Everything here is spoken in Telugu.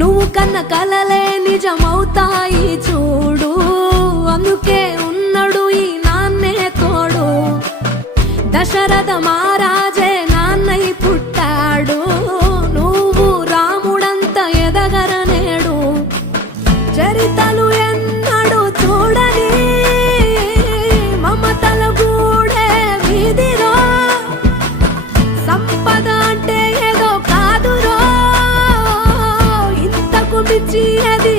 నువ్వు కన్న కలలే నిజమవుతాయి చూడు, అందుకే ఉన్నాడు ఈ నాన్నే తోడు. దశరథ మహారాజే నాన్నై పుట్టాడు, నువ్వు రాముడంత ఎదగరనేడు. చరితలు ఎన్నడు చూడని మమతల గూడే వీధిరో, సంపద అంటే ఏదో కాదురో, ఇంతకు మించి అది